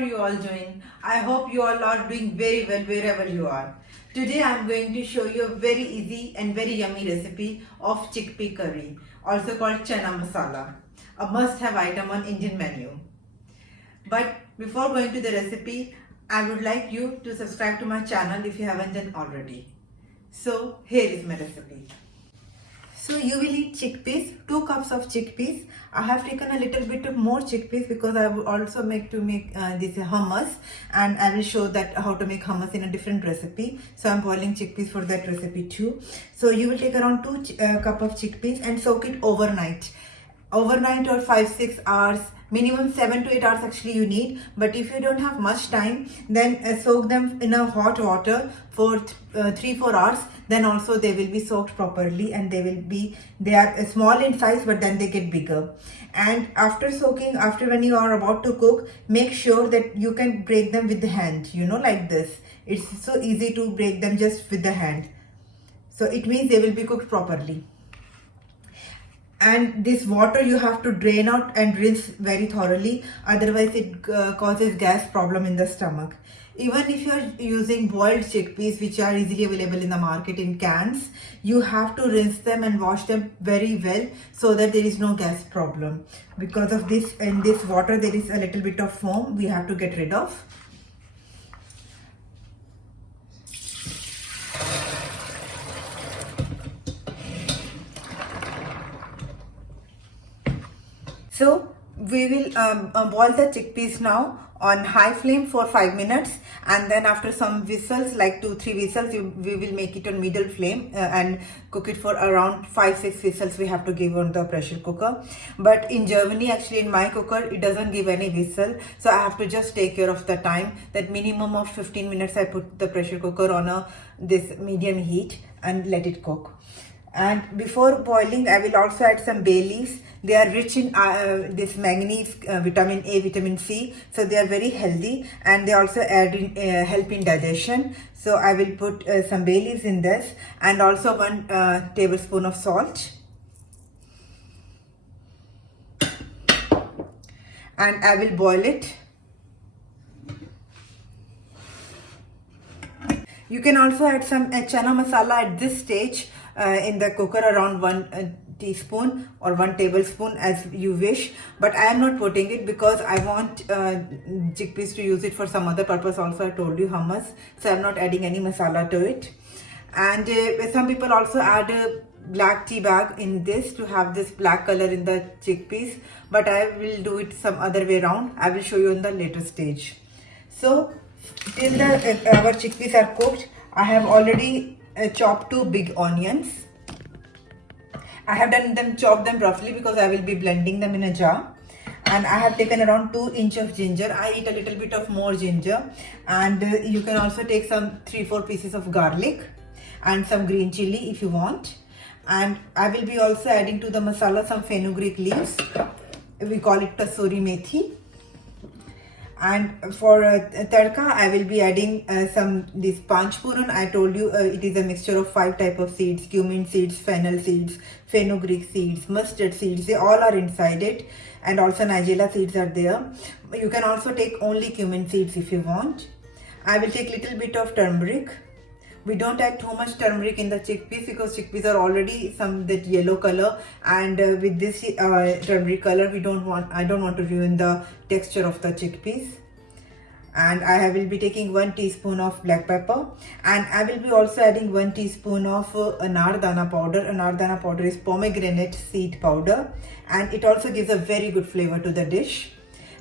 are you all doing? I hope you all are doing very well wherever you are. Today I am going to show you a very easy and very yummy recipe of chickpea curry, also called chana masala, a must-have item on Indian menu. But before going to the recipe, I would like you to subscribe to my channel if you haven't done already. So here is my recipe. So you will need chickpeas, 2 cups of chickpeas. I have taken a little bit of more chickpeas because I will also make this hummus, and I will show that how to make hummus in a different recipe. So I'm boiling chickpeas for that recipe too. So you will take around 2 cup of chickpeas and soak it overnight. Overnight or 5-6 hours, minimum 7 to 8 hours actually you need. But if you don't have much time, then soak them in a hot water for 3-4 hours. Then also they will be soaked properly, and they are small in size, but then they get bigger. And after soaking, after when you are about to cook, make sure that you can break them with the hand, like this. It's so easy to break them just with the hand. So it means they will be cooked properly. And this water you have to drain out and rinse very thoroughly, otherwise it causes gas problem in the stomach. Even if you are using boiled chickpeas, which are easily available in the market in cans, you have to rinse them and wash them very well so that there is no gas problem. Because of this, in this water there is a little bit of foam we have to get rid of. So we will boil the chickpeas now on high flame for 5 minutes, and then after some whistles, like 2-3 whistles, we will make it on middle flame and cook it for around 5-6 whistles we have to give on the pressure cooker. But in Germany, actually in my cooker, it doesn't give any whistle, so I have to just take care of the time. That minimum of 15 minutes I put the pressure cooker on this medium heat and let it cook. And before boiling, I will also add some bay leaves. They are rich in this manganese, vitamin A, vitamin C, so they are very healthy, and they also help in digestion. So I will put some bay leaves in this, and also 1 tablespoon of salt. And I will boil it. You can also add some chana masala at this stage in the cooker, around 1 teaspoon or 1 tablespoon as you wish. But I am not putting it because I want chickpeas to use it for some other purpose also. I told you, hummus. So I am not adding any masala to it. And some people also add a black tea bag in this to have this black color in the chickpeas. But I will do it some other way around. I will show you in the later stage. So till our chickpeas are cooked, I have already chopped 2 big onions. I have chopped them roughly because I will be blending them in a jar. And I have taken around 2 inch of ginger. I eat a little bit of more ginger. And you can also take some 3-4 pieces of garlic and some green chili if you want. And I will be also adding to the masala some fenugreek leaves. We call it kasuri methi. And for tadka, I will be adding this panchpuran. I told you it is a mixture of 5 types of seeds: cumin seeds, fennel seeds, fenugreek seeds, mustard seeds. They all are inside it, and also nigella seeds are there. You can also take only cumin seeds if you want. I will take little bit of turmeric. We don't add too much turmeric in the chickpeas because chickpeas are already that yellow color, and with this turmeric color, I don't want to ruin the texture of the chickpeas. And I will be taking 1 teaspoon of black pepper, and I will be also adding 1 teaspoon of anardana powder. Anardana powder is pomegranate seed powder, and it also gives a very good flavor to the dish.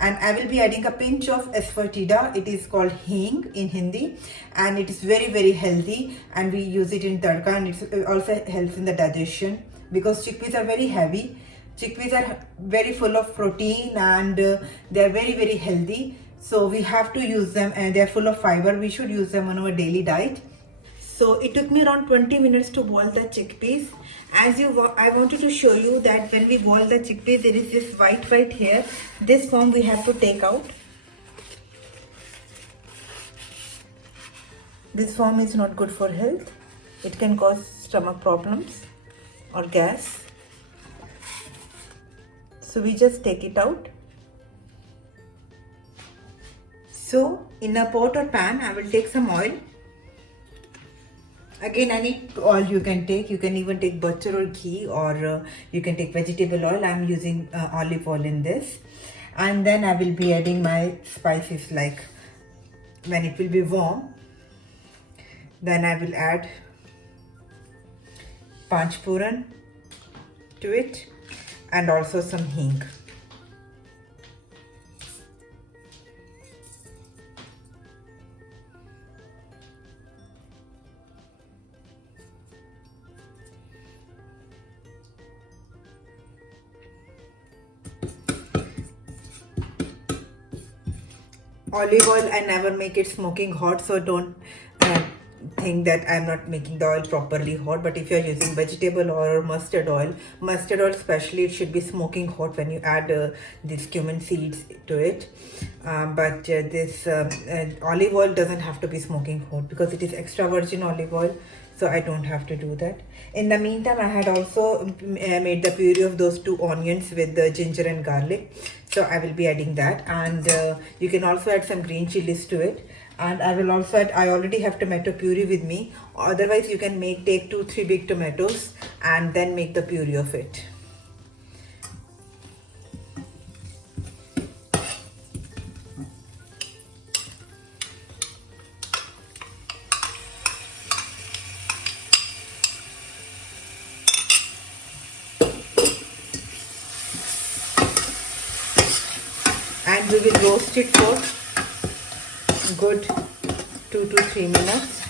And I will be adding a pinch of asafoetida. It is called hing in Hindi, and it is very, very healthy, and we use it in tadka, and it also helps in the digestion because chickpeas are very heavy. Chickpeas are very full of protein, and they are very, very healthy. So we have to use them, and they are full of fiber. We should use them on our daily diet. So it took me around 20 minutes to boil the chickpeas. I wanted to show you that when we boil the chickpeas, there is this white hair. This foam we have to take out. This foam is not good for health. It can cause stomach problems or gas. So we just take it out. So in a pot or pan, I will take some oil. Again, any oil you can take. You can even take butter or ghee, or you can take vegetable oil. I'm using olive oil in this. And then I will be adding my spices, like when it will be warm. Then I will add Panchpuran to it and also some hing. Olive oil, I never make it smoking hot, so don't think that I'm not making the oil properly hot. But if you're using vegetable oil or mustard oil especially, it should be smoking hot when you add these cumin seeds to it. But this olive oil doesn't have to be smoking hot because it is extra virgin olive oil, so I don't have to do that. In the meantime, I had also made the puree of those 2 onions with the ginger and garlic, so I will be adding that. And you can also add some green chilies to it. And I will also add, I already have tomato puree with me, otherwise you can take 2-3 big tomatoes and then make the puree of it. And we will roast it for good 2 to 3 minutes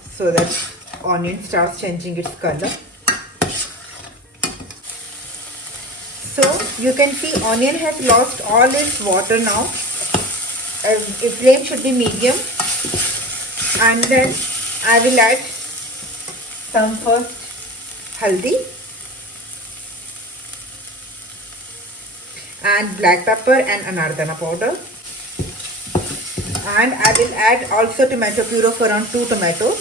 so that onion starts changing its color. So you can see onion has lost all its water now. The flame should be medium, and then I will add some first haldi and black pepper and anardana powder. And I will add also tomato puree of around 2 tomatoes.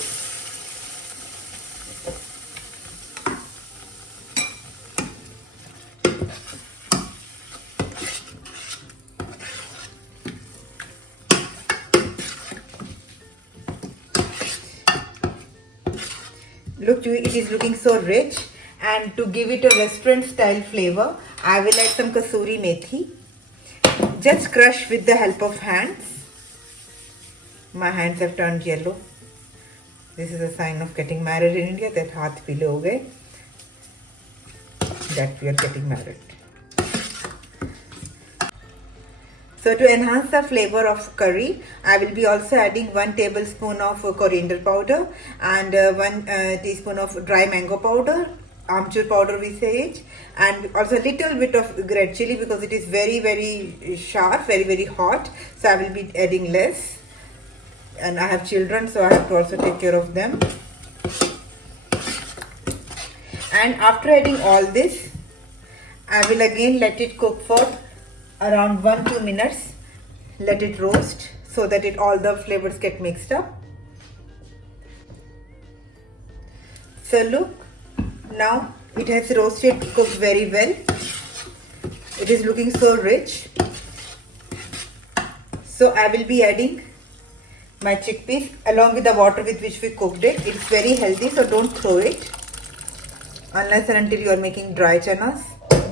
Look, it is looking so rich. And to give it a restaurant style flavor, I will add some kasuri methi. Just crush with the help of hands. My hands have turned yellow. This is a sign of getting married in India, that haath peele ho gaye, that we are getting married. So to enhance the flavor of curry, I will be also adding 1 tablespoon of coriander powder and 1 teaspoon of dry mango powder, amchur powder we say it, and also a little bit of red chili because it is very, very sharp, very, very hot. So I will be adding less. And I have children, so I have to also take care of them. And after adding all this, I will again let it cook for around 1-2 minutes. Let it roast so that all the flavors get mixed up. So look, now it has roasted, cooked very well. It is looking so rich. So I will be adding my chickpeas along with the water with which we cooked it. It's very healthy, so don't throw it unless and until you are making dry chanas.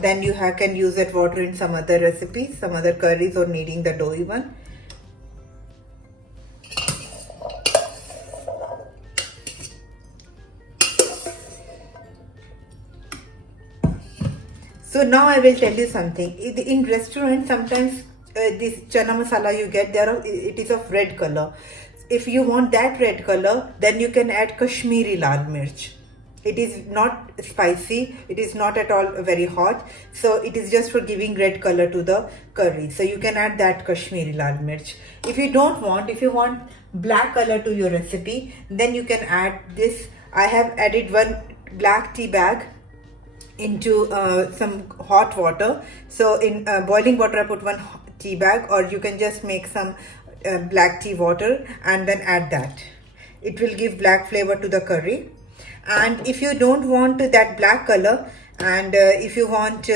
Then you can use that water in some other recipes, some other curries, or kneading the dough even. So now I will tell you something. In restaurants, sometimes this chana masala you get, it is of red color. If you want that red color, then you can add Kashmiri lal mirch. It is not spicy, it is not at all very hot, so it is just for giving red color to the curry. So you can add that Kashmiri lal mirch. If you want black color to your recipe, then you can add this. I have added 1 black tea bag into some hot water. So in boiling water I put 1 tea bag, or you can just make some black tea water and then add that. It will give black flavor to the curry. And if you don't want that black color, and if you want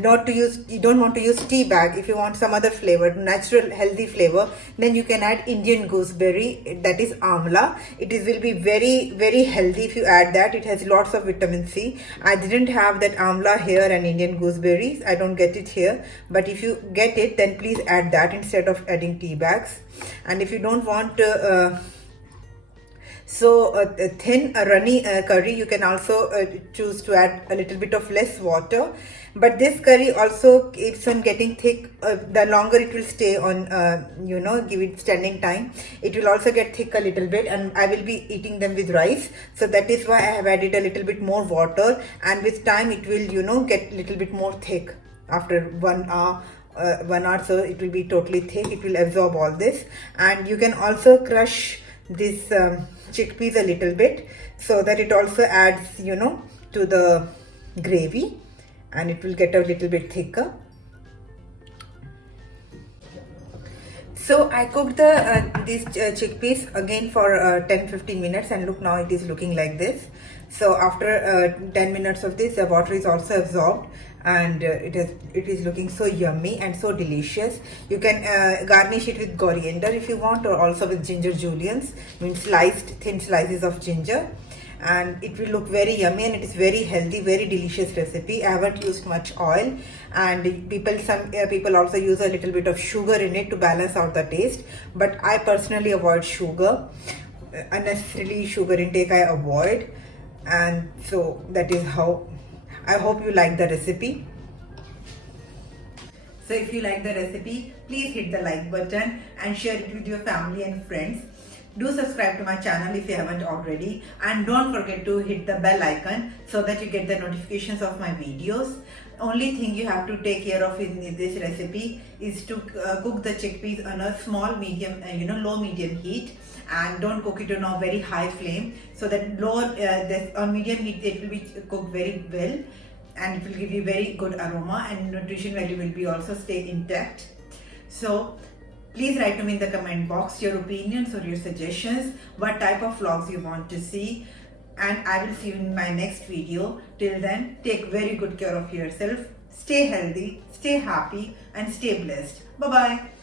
not to use, you don't want to use tea bag. If you want some other flavor, natural healthy flavor, then you can add Indian gooseberry, that is amla. Will be very healthy if you add that. It has lots of vitamin C. I didn't have that amla here and Indian gooseberries. I don't get it here, but if you get it, then please add that instead of adding tea bags. And if you don't want a thin runny curry, you can also choose to add a little bit of less water. But this curry also keeps on getting thick. The longer it will stay on, give it standing time, it will also get thick a little bit. And I will be eating them with rice, so that is why I have added a little bit more water. And with time, it will get a little bit more thick after 1 hour. 1 hour, so it will be totally thick. It will absorb all this. And you can also crush this chickpeas a little bit, so that it also adds to the gravy, and it will get a little bit thicker. So I cooked these chickpeas again for 10-15 minutes, and look, now it is looking like this. So after 10 minutes of this, the water is also absorbed, and it is looking so yummy and so delicious. You can garnish it with coriander if you want, or also with ginger juliennes, means thin slices of ginger, and it will look very yummy, and it is very healthy, very delicious recipe. I haven't used much oil, and some people also use a little bit of sugar in it to balance out the taste, but I personally avoid sugar. Unnecessarily sugar intake I avoid, and so that is how. I hope you like the recipe. So if you like the recipe, please hit the like button and share it with your family and friends. Do subscribe to my channel if you haven't already, and don't forget to hit the bell icon so that you get the notifications of my videos. Only thing you have to take care of in this recipe is to cook the chickpeas on a small medium, low medium heat, and don't cook it on a very high flame, so that on medium heat it will be cooked very well, and it will give you very good aroma, and nutrition value will be also stay intact. So please write to me in the comment box your opinions or your suggestions, what type of vlogs you want to see, and I will see you in my next video. Till then, take very good care of yourself, stay healthy, stay happy, and stay blessed. Bye bye.